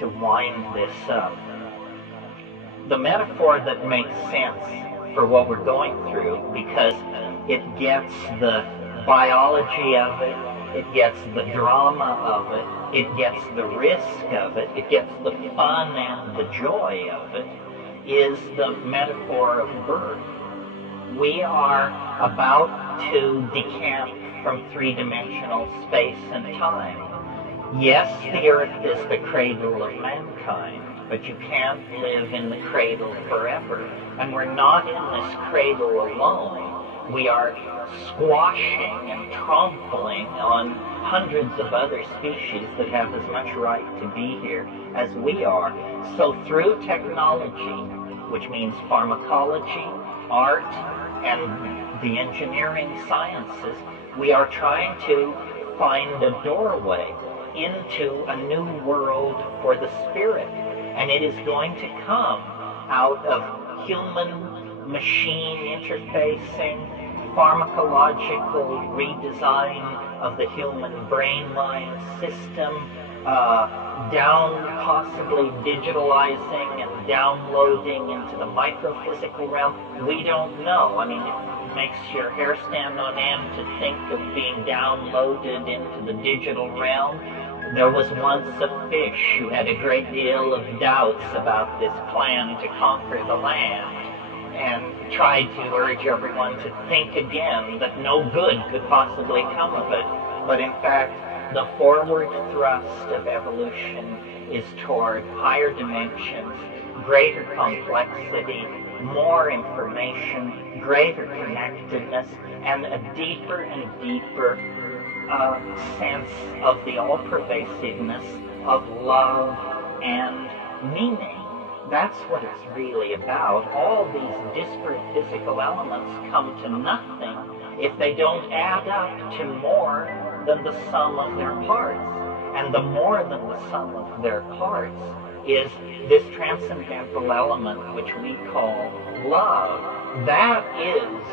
to wind this up. The metaphor that makes sense for what we're going through, because it gets the biology of it, it gets the drama of it, it gets the risk of it, it gets the fun and the joy of it, is the metaphor of birth. We are about to decamp from three-dimensional space and time. Yes, the earth is the cradle of mankind, but you can't live in the cradle forever. And we're not in this cradle alone. We are squashing and trampling on hundreds of other species that have as much right to be here as we are. So through technology, which means pharmacology, art, and the engineering sciences, we are trying to find a doorway into a new world for the spirit. And it is going to come out of human-machine interfacing, pharmacological redesign of the human brain-mind system, down possibly digitalizing and downloading into the microphysical realm. We don't know. I mean, it makes your hair stand on end to think of being downloaded into the digital realm. There was once a fish who had a great deal of doubts about this plan to conquer the land, and tried to urge everyone to think again that no good could possibly come of it. But in fact, the forward thrust of evolution is toward higher dimensions, greater complexity, more information, greater connectedness, and a deeper and deeper sense of the all-pervasiveness of love and meaning. That's what it's really about. All these disparate physical elements come to nothing if they don't add up to more than the sum of their parts. And the more than the sum of their parts is this transcendental element which we call love. That is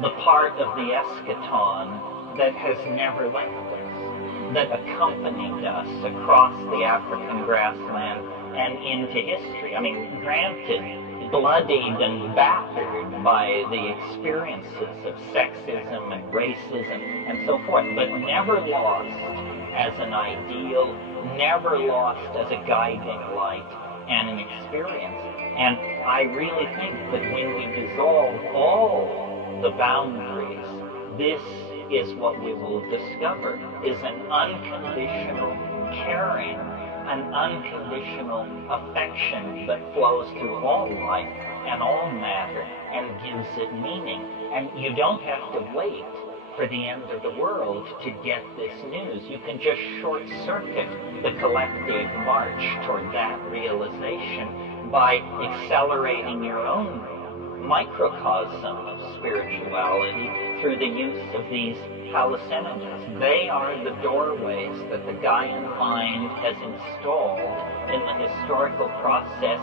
the part of the eschaton that has never left us, that accompanied us across the African grassland and into history. I mean, granted, bloodied and battered by the experiences of sexism and racism and so forth, but never lost as an ideal, never lost as a guiding light and an experience. And I really think that when we dissolve all the boundaries, this is what we will discover, is an unconditional caring, an unconditional affection that flows through all life and all matter and gives it meaning. And you don't have to wait for the end of the world to get this news. You can just short-circuit the collective march toward that realization by accelerating your own microcosm of spirituality through the use of these hallucinogens. They are the doorways that the Gaian mind has installed in the historical process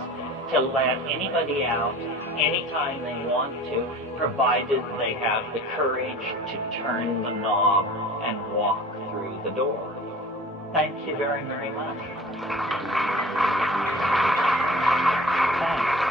to let anybody out anytime they want to, provided they have the courage to turn the knob and walk through the door. Thank you very, very much. Thanks.